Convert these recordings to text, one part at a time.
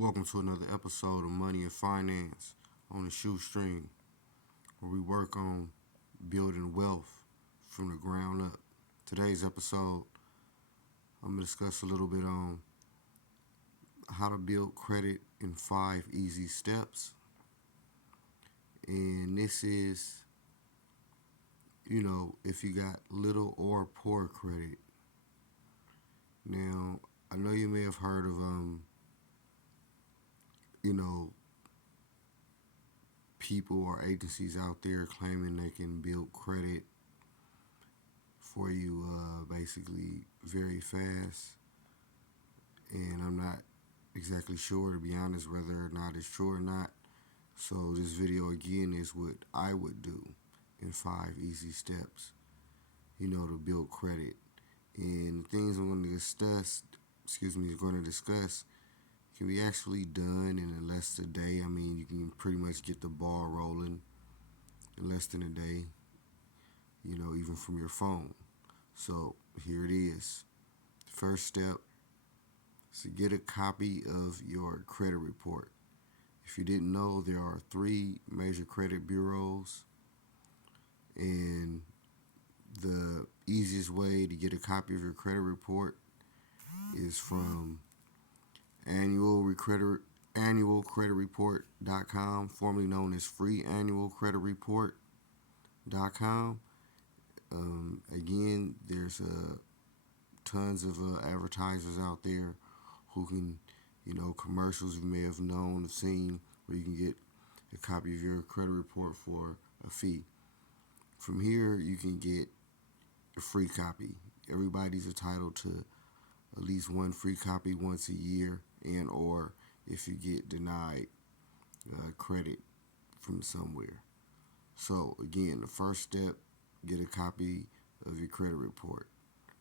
Welcome to another episode of Money and Finance on the Shoestring, where we work on building wealth from the ground up. Today's episode, I'm going to discuss a little bit on how to build credit in 5 easy steps. And this is, if you got little or poor credit. Now, I know you may have heard of, you know, people or agencies out there claiming they can build credit for you basically very fast. And I'm not exactly sure, to be honest, whether or not it's true or not. So this video again is what I would do in 5 easy steps, to build credit. And the things I'm going to discuss can be actually done in less than a day. I mean, you can pretty much get the ball rolling in less than a day, even from your phone. So here it is. First step is to get a copy of your credit report. If you didn't know, there are 3 major credit bureaus, and the easiest way to get a copy of your credit report is from annualcreditreport.com, formerly known as freeannualcreditreport.com. Again, there's tons of advertisers out there who can, commercials you may have known, seen, where you can get a copy of your credit report for a fee. From here, you can get a free copy. Everybody's entitled to at least one free copy once a year, and or if you get denied credit from somewhere. So again, the first step, get a copy of your credit report.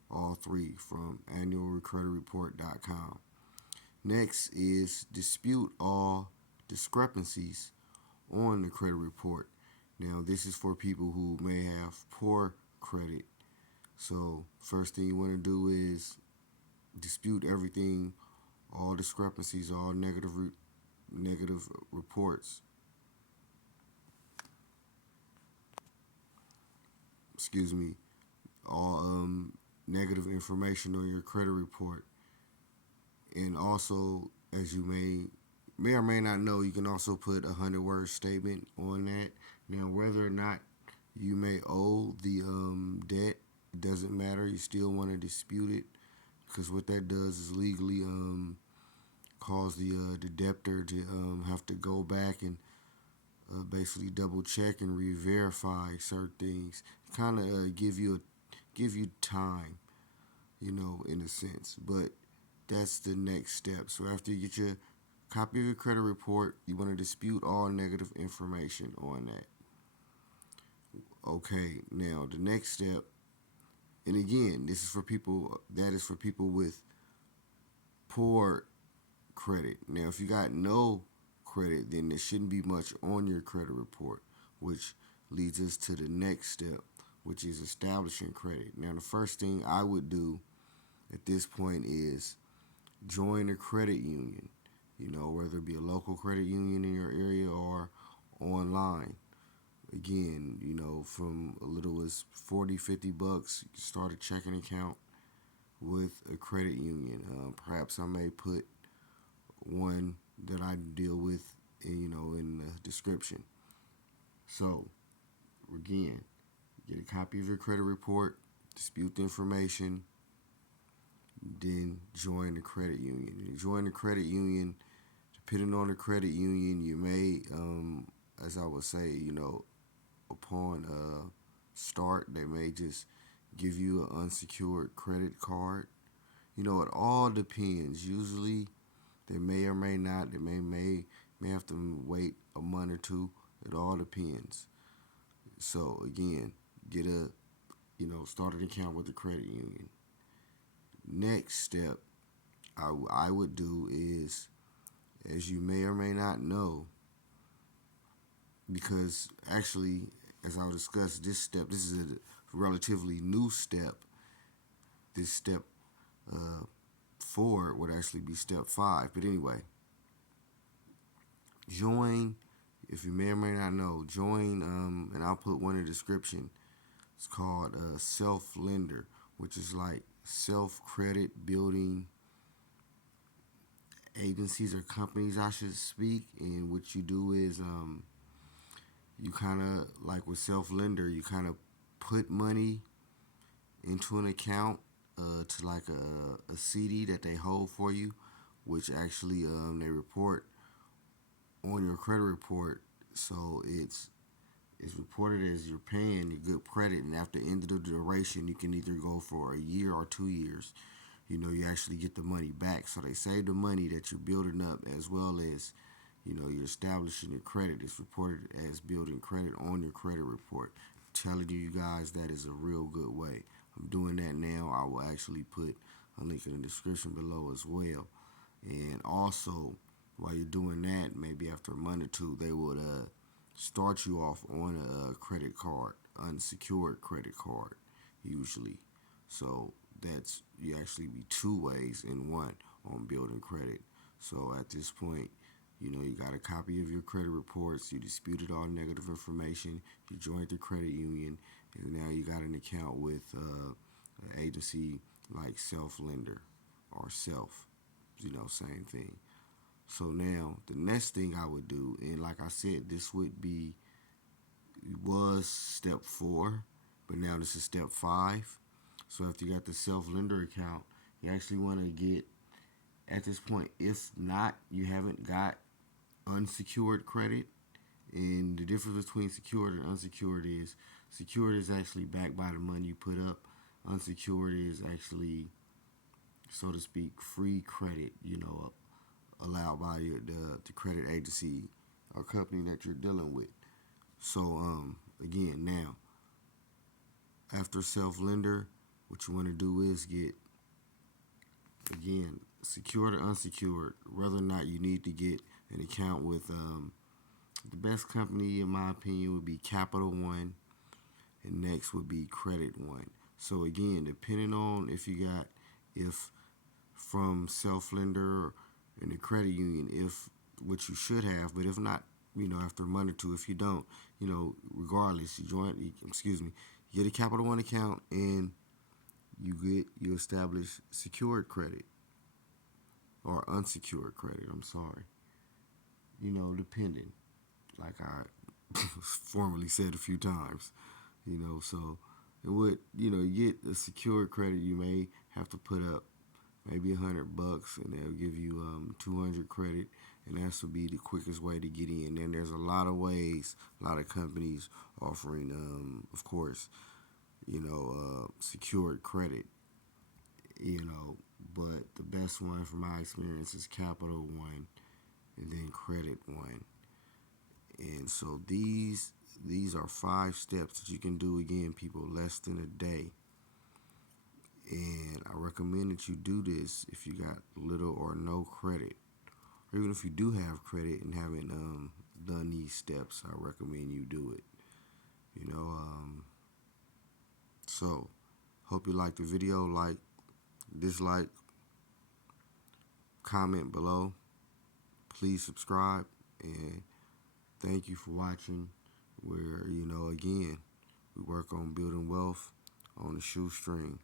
All 3 from annualcreditreport.com. Next is dispute all discrepancies on the credit report. Now, this is for people who may have poor credit. So first thing you want to do is dispute everything, all discrepancies, all negative reports. All negative information on your credit report. And also, as you may or may not know, you can also put a 100-word statement on that. Now, whether or not you may owe the debt, it doesn't matter. You still want to dispute it, because what that does is legally cause the debtor to have to go back and basically double check and re-verify certain things. Kind of give you time, in a sense. But that's the next step. So after you get your copy of your credit report, you want to dispute all negative information on that. Okay, now the next step, and again, that is for people with poor credit. Now, if you got no credit, then there shouldn't be much on your credit report, which leads us to the next step, which is establishing credit. Now, the first thing I would do at this point is join a credit union, whether it be a local credit union in your area or online. Again, from a little as $40-$50, you can start a checking account with a credit union. Perhaps I may put one that I deal with, in the description. So, again, get a copy of your credit report, dispute the information, then join the credit union. You join the credit union. Depending on the credit union, you may, as I would say, upon start, they may just give you an unsecured credit card. It all depends. Usually, they may or may not. They may have to wait a month or two. It all depends. So again, start an account with the credit union. Next step I would do is, as you may or may not know, because actually, as I'll discuss this is a relatively new step. This step 4 would actually be step 5. But anyway, join, if you may or may not know, join, and I'll put one in the description. It's called Self Lender, which is like self credit building agencies or companies, I should speak. And what you do is, you kind of like with Self Lender, you kind of put money into an account to like a CD that they hold for you, which actually they report on your credit report. So it's reported as you're paying your good credit, and after the end of the duration, you can either go for a year or 2 years. You actually get the money back. So they save the money that you're building up, as well as you're establishing your credit. It's reported as building credit on your credit report. Telling you guys that is a real good way. I'm doing that now. I will actually put a link in the description below as well. And also, while you're doing that, maybe after a month or two, they would start you off on a credit card, unsecured credit card, usually. So that's you actually be two ways in one on building credit. So at this point, you got a copy of your credit reports, you disputed all negative information, you joined the credit union, and now you got an account with an agency like Self Lender or Self, same thing. So now the next thing I would do, and like I said, this was step 4, but now this is step 5. So after you got the Self Lender account, you actually want to get, at this point, if not, you haven't got unsecured credit. And the difference between secured and unsecured is secured is actually backed by the money you put up. Unsecured is actually, so to speak, free credit, allowed by the credit agency or company that you're dealing with. So again, now after Self Lender, what you want to do is get, again, secured or unsecured, whether or not you need to get an account with the best company, in my opinion, would be Capital One, and next would be Credit One. So again, depending on if from Self Lender and the credit union, if what you should have, but if not, after a month or two, if you don't, regardless, you get a Capital One account, and you establish secured credit or unsecured credit. I'm sorry. Depending, like I formerly said a few times. So it would, you get a secured credit, you may have to put up maybe $100, and they'll give you 200 credit, and that's will be the quickest way to get in. And there's a lot of ways, a lot of companies offering, of course, secured credit. But the best one from my experience is Capital One, and then Credit One. And so these are 5 steps that you can do, again, people, less than a day. And I recommend that you do this if you got little or no credit, or even if you do have credit and haven't done these steps. I recommend you do it. So hope you liked the video. Like, dislike, comment below. Please subscribe, and thank you for watching. Where again, we work on building wealth on a shoestring.